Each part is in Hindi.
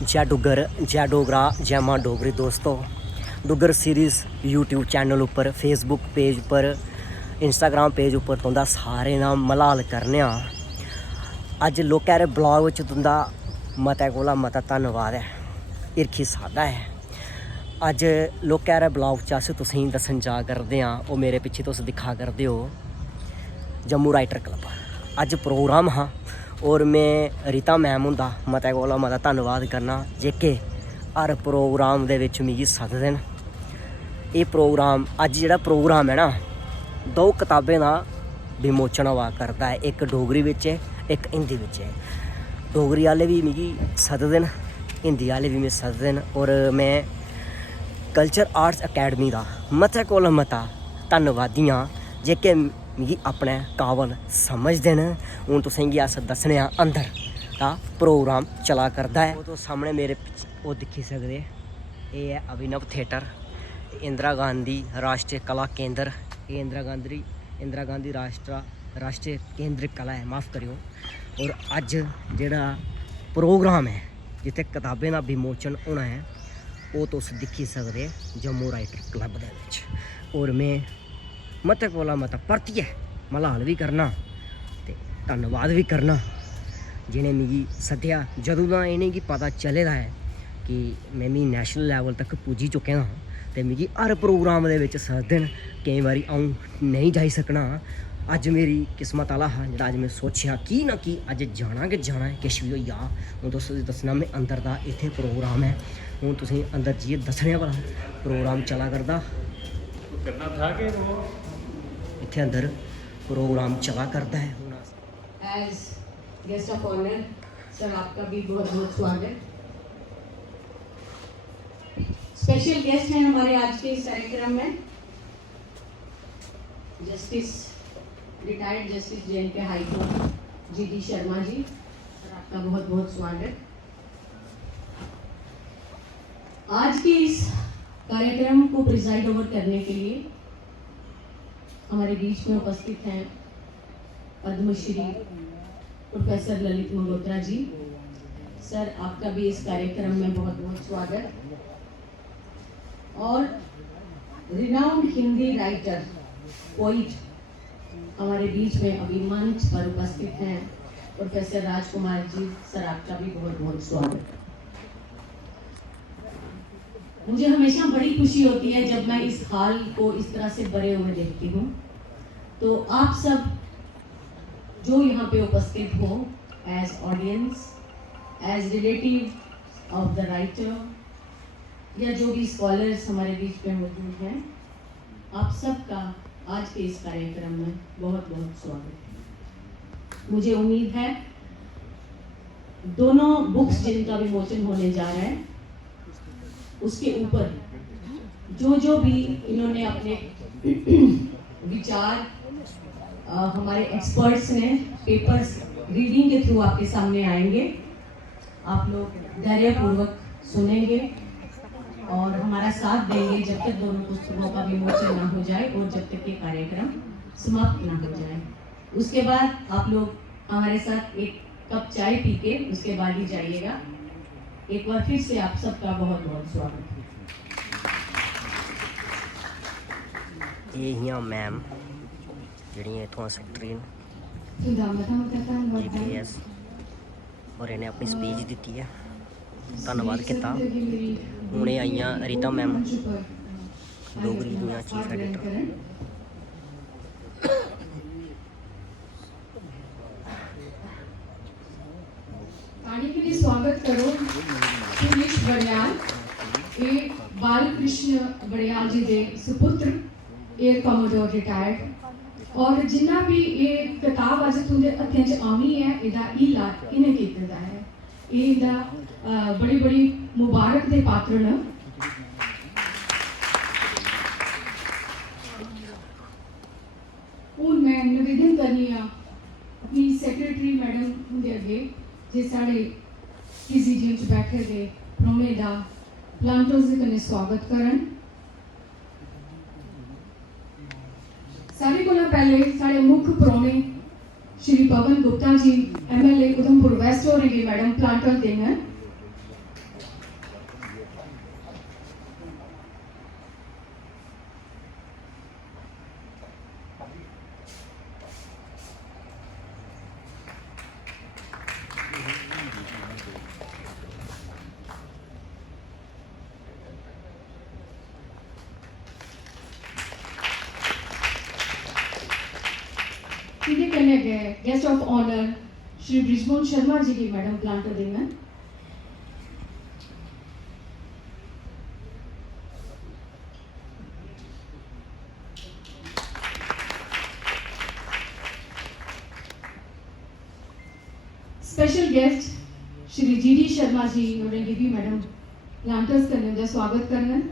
जय डुग्गर जय डोगरा जय मां डोगरी। दोस्तों डुग्गर सीरीज़ यूट्यूब चैनल उपर, फेसबुक पेज पर, इंस्टाग्राम पेज उपर तुंदा सारे नाम मलाल करने। अज लोकें दे ब्लॉग विच तुंदा मते कोला मता धन्नवाद है। हिरखी सादा है। अज लोकें दे ब्लॉग च अस तुसेंगी दस्सन जा करदे आं, ओह मेरे पिच्छे तुस दिक्खा करदे हो जम्मू राइटर क्लब। अज प्रोग्राम हा और मैं रीता मैम हुंदा मते कोला मता धन्नवाद करना जेके हर प्रोग्राम दे विच मिगी सददे न। एह प्रोग्राम अज जेह्ड़ा प्रोग्राम है ना, दो कताबें दा विमोचन होआ करदा है, एक डोगरी बिच है, एक हिंदी बिच है। डोगरी आह्ले भी मिगी सददे न, हिंदी आह्ले भी मिगी सददे न और मैं कल्चर आर्ट्स अकैडमी दा मते कोला मता धन्नवादी आं जेके मिगी अपने काबल समझदे न। हूँ तुसेंगी अस दस्सने आं अंदर दा प्रोग्राम चला करदा है। तो सामने मेरे ओह् दिक्खी सकदे, एह् है अभिनव थिएटर, इंदिरा गांधी राष्ट्रीय कला केंद्र। ये इंदिरा गांधी राष्ट्रीय केंद्र कला है, माफ़ करियो। और अज जेह्ड़ा प्रोग्राम है जित्थे कताबें दा विमोचन होना है, वो तुस दिक्खी सकदे जम्मू राइटर क्लब दे विच। और मैं मते कोला मता परतियै मलाल भी करना ते धन्नवाद भी करना जिन्हें मिगी सद्देआ। जदों दा इनेंगी पता चले दा है कि मैं भी नैशनल लैवल तक पुज्जी चुके दा ते मिगी हर प्रोग्राम दे विच सददे न। केईं बारी अ'ऊं नहीं जाई सकना। अज मेरी किस्मत आह्ला हा जेह्ड़ा अज मैं सोचेआ कि ना कि अज जाना गै जाना है, किश भी होई जा। हूँ तुस दस्सना मैं अंदर दा इत्थै प्रोग्राम है। हूँ तुसेंगी अंदर जाइयै दस्सने भला प्रोग्राम चला करदा करना था कि वो इत्थे अंदर प्रोग्राम चला करता है। As guest of honour sir, आपका भी बहुत बहुत स्वागत। स्पेशल गेस्ट हैं हमारे आज के इस कार्यक्रम में justice, retired justice J and K high court GD. Sharma ji. Sir, आपका बहुत बहुत स्वागत। आज के इस कार्यक्रम को प्रिजाइड ओवर करने के लिए हमारे बीच में उपस्थित हैं पद्मश्री प्रोफेसर ललित मंगोत्रा जी। सर, आपका भी इस कार्यक्रम में बहुत बहुत स्वागत। और रिनाउंड हिंदी राइटर, पोइट हमारे बीच में अभी मंच पर उपस्थित हैं प्रोफेसर राजकुमार जी। सर, आपका भी बहुत बहुत स्वागत। मुझे हमेशा बड़ी खुशी होती है जब मैं इस हाल को इस तरह से भरे हुए देखती हूँ। तो आप सब जो यहाँ पे उपस्थित हो, as audience, as relative of the writer, या जो भी स्कॉलर्स हमारे बीच में मौजूद हैं, आप सबका आज के इस कार्यक्रम में बहुत बहुत स्वागत। मुझे उम्मीद है दोनों बुक्स जिनका विमोचन होने जा रहा है उसके ऊपर जो भी इन्होंने अपने विचार हमारे एक्सपर्ट्स ने पेपर्स रीडिंग के थ्रू आपके सामने आएंगे। आप लोग धैर्यपूर्वक सुनेंगे और हमारा साथ देंगे जब तक दोनों पुस्तकों का विमोचन ना हो जाए और जब तक ये कार्यक्रम समाप्त ना हो जाए। उसके बाद आप लोग हमारे साथ एक कप चाय पी के उसके बाद ही जाइएगा। एक बार फिर से आप सबका बहुत बहुत स्वागत। ये हियां मैम ਜਿਹੜੀਆਂ इत्थों सैक्रेटरी न GPS, और इन्हें अपनी स्पीच दी है, धन्नवाद किया। हूँ आईया रीता मैम, डोगरी दियां चीफ एडिटर। ताली के लिए स्वागत करो सुरेश बड़ियाल, ये बाल कृष्ण बड़ियाल जी दे सुपुत्र, एयर कमोडोर रिटायर्ड। और जिन्ना भी ये किताब अज तुंदे हत्थें च आनी है, इहदा हीला इन्हें कीता है। इहदा बड़ी बड़ी मुबारक दे पात्र न। हूँ मैं निवेदन करनी अपनी सैक्रटरी मैडम उनके अगे जे साढ़े प्रेसिडियम च बैठे दे परौने दा प्लांटोज दे कन्नै स्वागत करन। सारे कोला पहले साढ़े मुख्य परौने श्री पवन गुप्ता जी MLA उधमपुर वेस्ट होरें गी मैडम प्लांटर देंगे। कन्नै गए guest of honour Shri Brijmohan Sharma ji की मैडम प्लांटर देंगे। Special guest Shri GD Sharma ji और भी मैडम प्लांटर्स करने का स्वागत करना।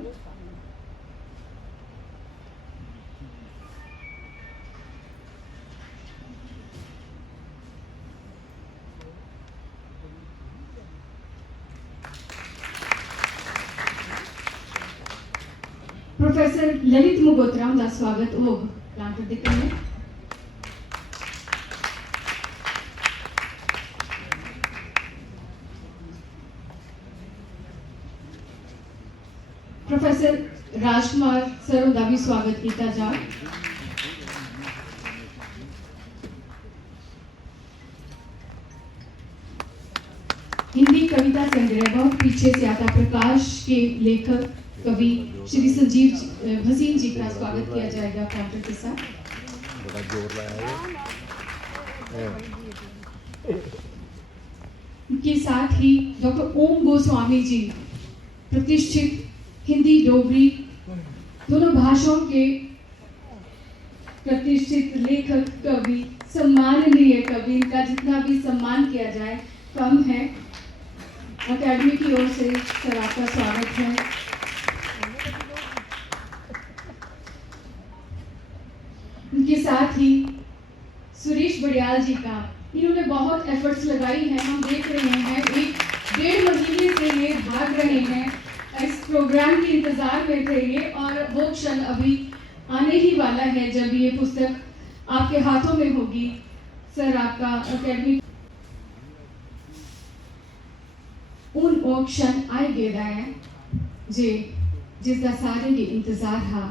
प्रोफेसर ललित मुगोत्रा का स्वागत वो प्लांटर दे करने। प्रोफेसर राजकुमार सर का भी स्वागत किया जा। हिंदी कविता संग्रह बहुत पीछे से आता प्रकाश के लेखक कवि श्री संजीव भसीन जी का स्वागत किया जाएगा काउंटर के साथ। बड़ा जोर लगाया है। के साथ ही डॉक्टर ओम गोस्वामी जी प्रतिष्ठित हिंदी डोगरी दोनों भाषाओं के प्रतिष्ठित लेखक कवि सम्माननीय कवि, इनका जितना भी सम्मान किया जाए कम है। अकेडमी की ओर से सर आपका स्वागत है। उनके साथ ही सुरेश बड़ियाल जी का, इन्होंने बहुत एफर्ट्स लगाई है। हम देख रहे हैं 1-1.5 महीने से ये भाग रहे हैं, इस प्रोग्राम के इंतजार में थे ये, और वो क्षण अभी आने ही वाला है जब ये पुस्तक आपके हाथों में होगी। सर आपका अकेडमी उन वो क्षण आए गेदा है जे जिसका सारे लिए इंतजार हा।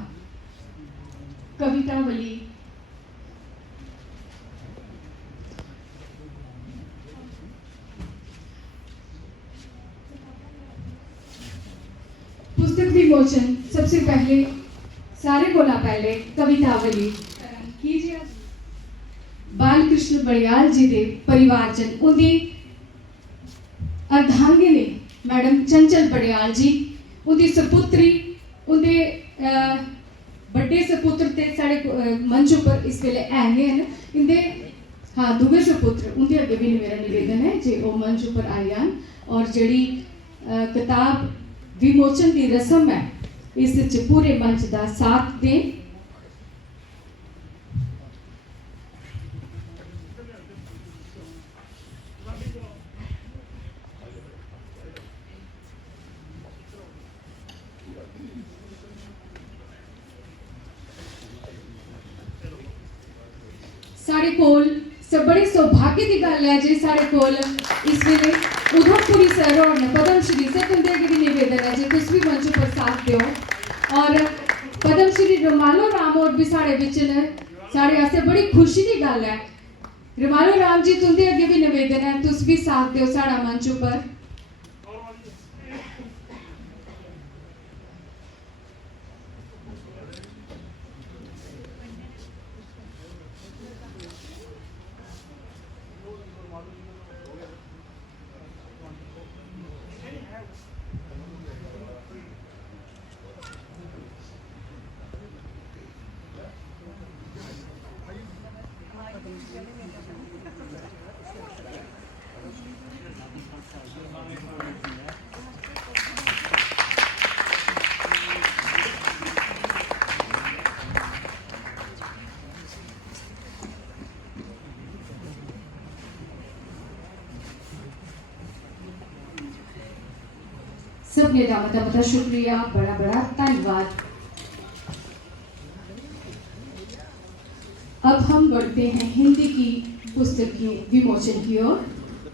कवितावली पुस्तक विमोचन सबसे पहले सारे को ना पहले कवितावली कीजिए। बालकृष्ण बड़ियाल जी दे परिवारजन उनकी अर्धांगिनी मैडम चंचल बड़ियाल जी, उनकी सपुत्री, उनके बड़े सपुत्र ते साढ़े मंच ऊपर इस वेले हैं इंदे हाँ दुगे सपुत्र उनके अगे भी मेरा निवेदन है जे वो मंच ऊपर आई आन और जड़ी किताब विमोचन की रस्म है इस पूरे मंच का साथ दें। साढ़े कोल सब बड़े सौभाग्य की गल है जे साढ़े कोल इस वेले उधमपुरी सर और पद्मश्री से तुंदे अगे भी निवेदन है जे तुस भी मंच पर साथ दो और पद्मश्री रमालो राम और भी साढ़े बिच ने साढ़े आस्ते बड़ी खुशी की गल है। रमालो राम जी तुंदे अगे भी निवेदन है तुस भी साथ दो साढ़ा मंच पर। सबने का शुक्रिया, बड़ा बड़ा धन्यवाद। अब हम बढ़ते हैं हिंदी की पुस्तक की विमोचन की ओर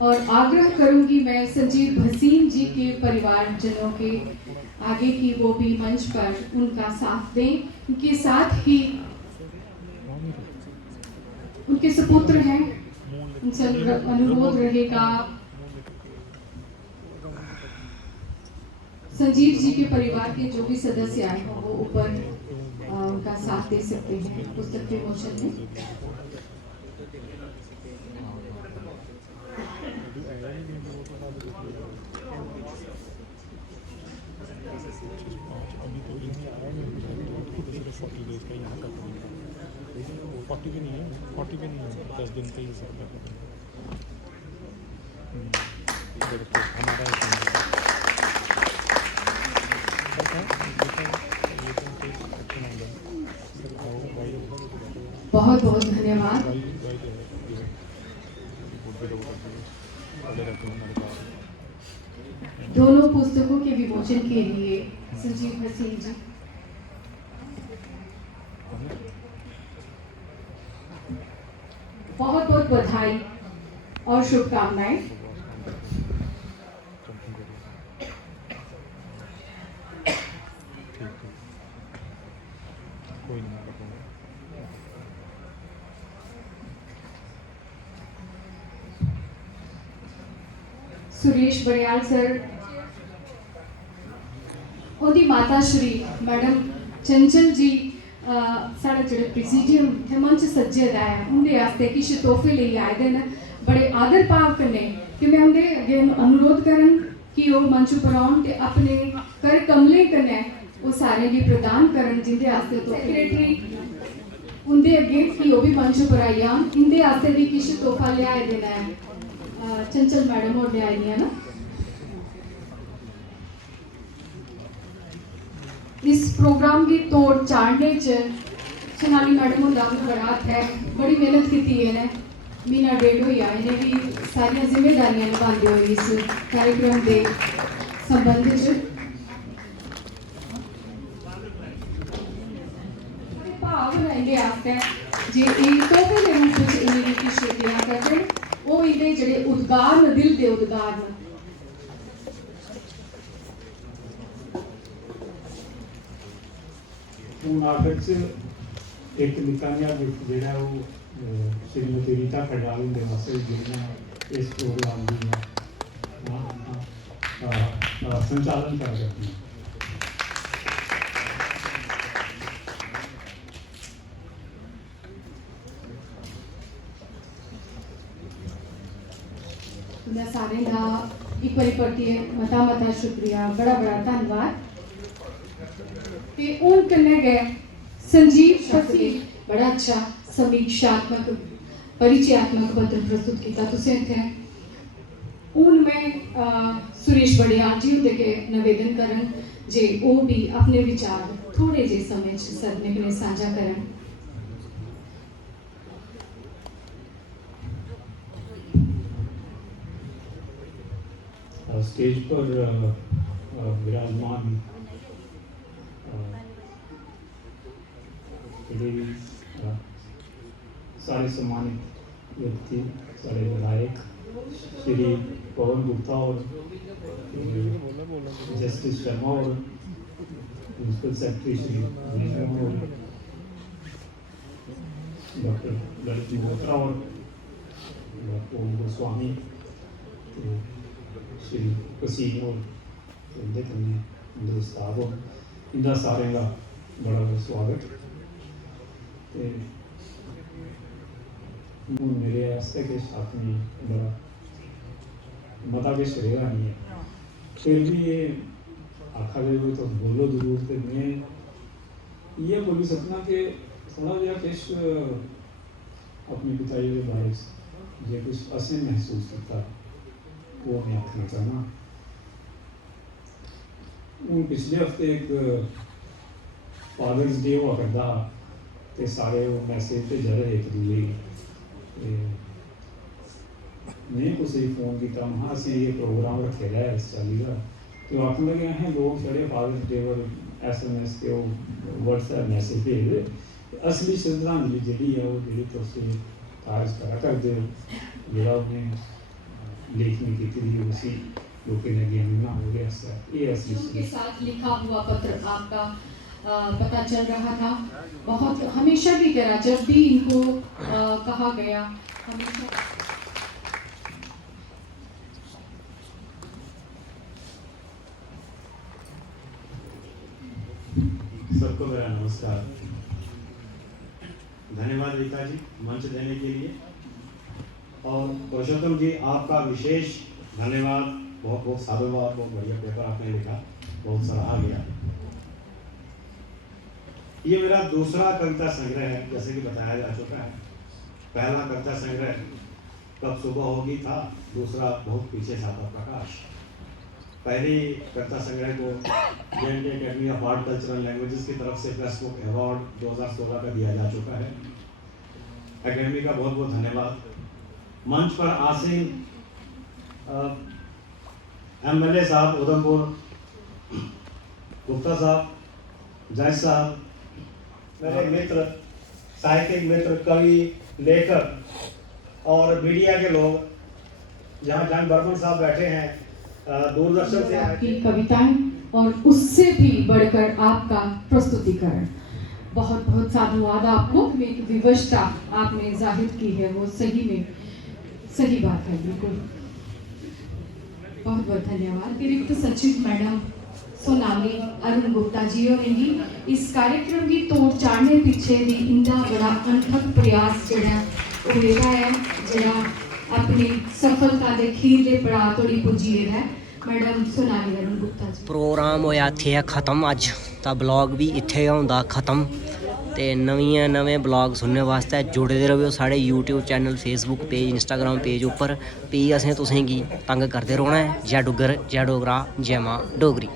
और आग्रह करूंगी मैं संजीव भसीन जी के परिवारजनों के आगे की वो भी मंच पर उनका साथ दें। उनके साथ ही उनके सपुत्र हैं, उनसे अनुरोध रहेगा संजीव जी के परिवार के जो भी सदस्य आए हों वो ऊपर उनका साथ दे सकते हैं पुस्तक विमोचन में। अभी तो इन्हें आया नहीं, तो खुद सिर्फ 40 डेज का यहाँ तक लेकिन वो 40 भी नहीं है, 40 भी नहीं है, 10 दिन का ही सब हमारा बहुत बहुत धन्यवाद। दोनों पुस्तकों के विमोचन के लिए संजीव हसीन जी। बहुत बहुत बधाई और शुभकामनाएं। कोई नहीं। सुरेश बड़ियाल सर, ओदी माता श्री मैडम चंचल जी साढ़े जेह्ड़े प्रेसिडियम इत्थै मंच सज्जे दा है उंदे आस्ते किश तोहफे लेई आए दे न बड़े आदर भाव कन्नै कि मैं उंदे अगे अनुरोध करन कि ओह् मंच उप्पर औन ते अपने कर कमले कन्नै ओह् सारें गी प्रदान करन जिंदे आस्ते सेक्रेटरी उंदे अगे कि ओह् भी मंच उप्पर आई जान। इंदे आस्ते भी किश तोहफा लेआए दे न चंचल मैडम होर लेआई दियां न। इस प्रोग्राम की तोड़ चाढ़ने च सोनाली मैडम होंदा भी बड़ा हत्थ है, बड़ी मेहनत की इन्हें, महीना डेढ़ होया इन्हें भी सारिया जिम्मेदारियां निभाते हुए इस कार्यक्रम के संबंध च भाव न इंदे आस्ते जे तोहफे के रूप में इन्हें किश देना करते हैं वो इन्हें जेह्ड़े उद्गार न दिल के उद्गार न। नाटक एक निक्का जिहा गिफ्ट जोड़ा वो श्रीमती रीता खड़ाल के वास्ते जिन्हें इस प्रोग्राम की संचालन कर रही हैं। सारे का एक बार परतिए मता मता शुक्रिया, बड़ा बड़ा धन्यवाद। ते हून कन्नै गै संजीव हसीन बड़ा अच्छा समीक्षात्मक परिचयात्मक पत्र प्रस्तुत किया तुसें इत्थै। हून मैं सुरेश बड़ियाल जी हुंदे के निवेदन करन जे ओह् भी अपने विचार थोड़े जे समय च सदने कन्नै सांझा करन। स्टेज पर विराजमान सारे सम्मानित व्यक्ति, सारे विधायक श्री पवन गुप्ता और जस्टिस शर्मा और प्रिंसिपल सेक्रेटरी श्री और डॉक्टर ललित मल्होत्रा और ओम गोस्वामी, श्री कसीम और उनके कन्नै उनके स्टाफ और इंदा सारे का बड़ा बड़ा स्वागत। मेरे आस्ते किश आखने बड़ा मता किश रेहा नहीं है, फिर भी ये आखा दे तो बोलो जरूर। तो मैं ये बोली सकना कि थोड़ा जहा किश अपने पिता जी के बारे जे कुछ असें महसूस किया वो मैं आखना चाहना। हूँ पिछले हफ्ते एक फादर्स डे हुआ करता तो सारे वो मैसेज भेजा रहे एक दूसरे नहीं कुछ फोन किया मैं असें ये प्रोग्राम रखे दा है इस चाली का, तो आखन लगे असें लोग छड़े फादर्स डे पर SMS के WhatsApp मैसेज भेजदे, असली श्रद्धांजलि जी है वो जी तुम कार्य करा करते हो जोड़ा उन्हें लेखनी की थी उसी लोग ने ज्ञान ना हो गया ये असली के साथ लिखा हुआ पत्र आपका पता चल रहा था। बहुत हमेशा की तरह जब भी इनको कहा गया हमेशा सबको मेरा नमस्कार। धन्यवाद रीता जी मंच देने के लिए। और पुरुषोत्तम जी आपका विशेष धन्यवाद, बहुत बहुत साधुवाद, बहुत बढ़िया पेपर आपने लिखा, बहुत सराहा गया। ये मेरा दूसरा कविता संग्रह है, जैसे कि बताया जा चुका है। पहला कविता संग्रह कब सुबह होगी था, दूसरा बहुत पीछे था तब प्रकाश। पहली कविता संग्रह को J and K academy of art cultural languages की तरफ से प्रेस बुक अवार्ड 2016 का दिया जा चुका है। अकेडमी का बहुत बहुत धन्यवाद। मंच पर आसीन एमएलए साहब उधमपुर, गुप्ता साहब, जज साहब, मेरे मित्र, साहित्यिक मित्र, कवि, लेखक और मीडिया के लोग, जहाँ जन बर्मन साहब बैठे हैं, दूरदर्शन से आपकी कविताएं और उससे भी बढ़कर आपका प्रस्तुतिकरण, बहुत बहुत साधुवाद आपको। एक विवशता आपने जाहिर की है, वो सही में सही बात है, बिल्कुल। बहुत बहुत धन्यवाद। अतिरिक्त सचिव मैडम सोनाली अरुण गुप्ता जी और इस कार्यक्रम की तोड़ चाढ़ने पीछे भी इंदा बड़ा अनथक प्रयास जड़ा है, जरा अपनी सफलता के खीरले पड़ाव तोड़ी पुजी है। मैडम सोनाली अरुण गुप्ता जी। प्रोग्राम होया इत्थे खत्म अज ता ब्लॉग भी इत्थे होंदा खत्म। ते नवें ब्लॉग सुनने वास्ते जुड़े दे रहो साढ़े YouTube channel, Facebook page, Instagram page उप्पर। भी असें तुसेंगी तंग करते रौह्ना है। जय डुग्गर, जय डोगरा, जय मां डोगरी।